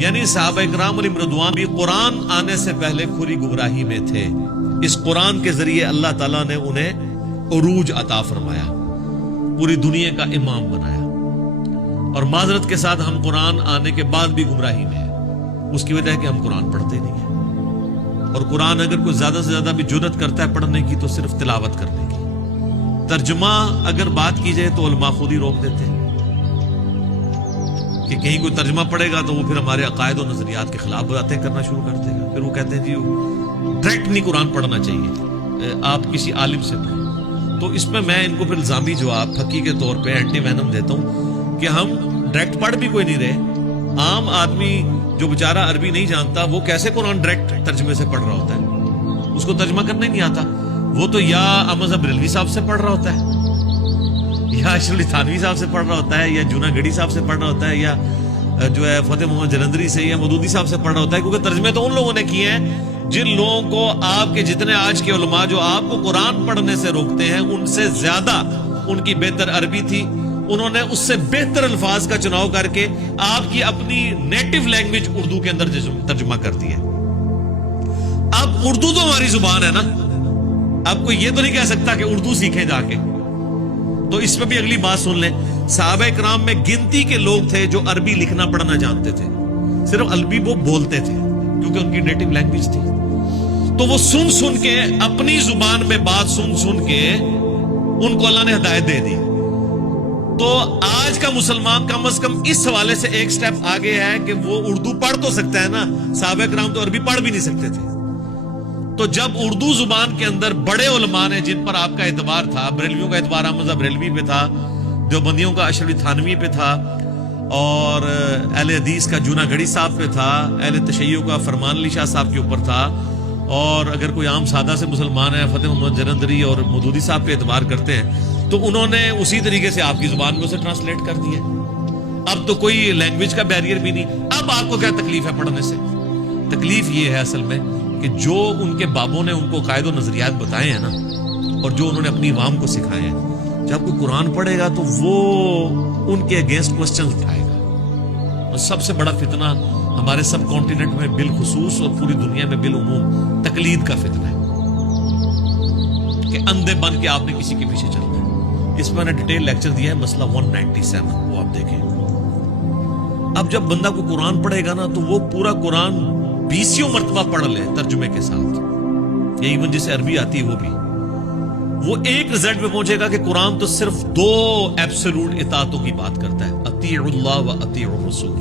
یعنی صحابہ کرام علیہم رضوان بھی قرآن آنے سے پہلے کھلی گمراہی میں تھے. اس قرآن کے ذریعے اللہ تعالیٰ نے انہیں عروج عطا فرمایا، پوری دنیا کا امام بنایا. اور معذرت کے ساتھ ہم قرآن آنے کے بعد بھی گمراہی میں ہیں. اس کی وجہ ہے کہ ہم قرآن پڑھتے نہیں ہیں. اور قرآن اگر کوئی زیادہ سے زیادہ بھی جرأت کرتا ہے پڑھنے کی تو صرف تلاوت کرنے کی. ترجمہ اگر بات کی جائے تو علماء خود ہی روک دیتے ہیں کہ کہیں کوئی ترجمہ پڑھے گا تو وہ پھر ہمارے عقائد و نظریات کے خلاف باتیں کرنا شروع کر دے گا. پھر وہ کہتے ہیں جی ڈائریکٹ نہیں قرآن پڑھنا چاہیے، آپ کسی عالم سے پڑھیں. تو اس میں ان کو پھر الزامی جواب پھکی کے طور پہ اینٹی وینم دیتا ہوں کہ ہم ڈائریکٹ پڑھ بھی کوئی نہیں رہے. عام آدمی جو بیچارہ عربی نہیں جانتا وہ کیسے قرآن ڈائریکٹ ترجمے سے پڑھ رہا ہوتا ہے؟ اس کو ترجمہ کرنا ہی نہیں آتا. وہ تو یا احمد بریلوی صاحب سے پڑھ رہا ہوتا ہے، یا اشرف علی تھانوی صاحب سے پڑھ رہا ہوتا ہے، یا جونا گڑھی صاحب سے پڑھ رہا ہوتا ہے، یا جو ہے فتح محمد جلندری سے یا مودودی صاحب سے پڑھ رہا ہوتا ہے. کیونکہ ترجمے تو ان لوگوں نے کیے ہیں جن لوگوں کو آپ کے جتنے آج کے علماء جو آپ کو قرآن پڑھنے سے روکتے ہیں ان سے زیادہ ان کی بہتر عربی تھی. انہوں نے اس سے بہتر الفاظ کا چناؤ کر کے آپ کی اپنی نیٹو لینگویج اردو کے اندر ترجمہ کر دیا. اب اردو تو ہماری زبان ہے نا، اب کوئی یہ تو نہیں کہہ سکتا کہ اردو سیکھیں جا کے. تو اس میں بھی اگلی بات سن لیں. صحابہ کرام میں گنتی کے لوگ تھے جو عربی لکھنا پڑھنا جانتے تھے، صرف عربی وہ بولتے تھے کیونکہ ان کی نیٹو لینگویج تھی. تو وہ سن کے اپنی زبان میں بات سن کے ان کو اللہ نے ہدایت دے دی. تو آج کا مسلمان کم از کم اس حوالے سے ایک سٹیپ آگے ہے کہ وہ اردو پڑھ تو سکتا ہے نا. صحابہ کرام تو عربی پڑھ بھی نہیں سکتے تھے. تو جب اردو زبان کے اندر بڑے علماء نے جن پر آپ کا اعتبار تھا، بریلویوں کا اعتبار احمد بریلوی پہ تھا، دیوبندیوں کا اشرف علی تھانوی پہ تھا، اور اہل حدیث کا جونا گڑھی صاحب پہ تھا، اہل تشیع کا فرمان علی شاہ صاحب کے اوپر تھا، اور اگر کوئی عام سادہ سے مسلمان ہے فتح محمد جلندری اور مودودی صاحب پہ اعتبار کرتے ہیں، تو انہوں نے اسی طریقے سے آپ کی زبان میں اسے ٹرانسلیٹ کر دیا. اب تو کوئی لینگویج کا بیریئر بھی نہیں. اب آپ کو کیا تکلیف ہے پڑھنے سے؟ تکلیف یہ ہے اصل میں کہ جو ان کے بابوں نے ان کو قائد و نظریات بتائے ہیں نا، اور جو انہوں نے اپنی عوام کو سکھائے ہیں، جب کوئی قرآن پڑھے گا تو وہ ان کے اگینسٹ کوسچنز اٹھائے گا. اور سب سے بڑا فتنہ ہمارے سب کانٹیننٹ میں بالخصوص اور پوری دنیا میں بالعموم تقلید کا فتنہ ہے کہ اندھے بن کے آپ نے کسی کے پیچھے چلنا ہے. اس میں نے ڈیٹیل لیکچر دیا ہے، مسئلہ 197، وہ آپ دیکھیں. اب جب بندہ کو قرآن پڑھے گا نا تو وہ پورا قرآن 20 مرتبہ پڑھ لے ترجمے کے ساتھ، یا ایون جسے عربی آتی ہے وہ بھی، وہ ایک رزلٹ پہ پہنچے گا کہ قرآن تو صرف 2 ایبسولوٹ اطاعتوں کی بات کرتا ہے، اطیعوا اللہ و اطیعوا الرسول.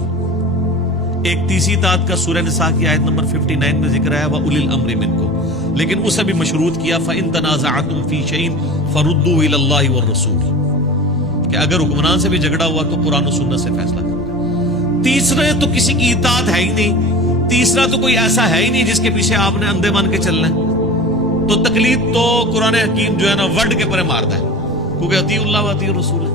ایک تیسری اطاعت کا سورہ نساء کی آیت نمبر 59 میں ذکر ہے، وَأُولِي الْأَمْرِ مِنْكُمْ، لیکن اسے بھی مشروط کیا فَإِن تَنَازَعْتُمْ فِي شَيْءٍ فَرُدُّوهُ إِلَى اللَّهِ وَالرَّسُولِ، کہ اگر حکمران سے بھی جھگڑا ہوا تو قرآن و سنت سے فیصلہ کرنا. تیسرے تو کسی کی اطاعت ہے ہی نہیں، تیسرا تو کوئی ایسا ہے ہی نہیں جس کے پیچھے آپ نے اندھے بن کے چلنا ہے. تو تقلید تو قرآن حکیم جو ہے نا ورڈ کے پرے مارتا ہے، کیونکہ اطیع اللہ و اطیع الرسول.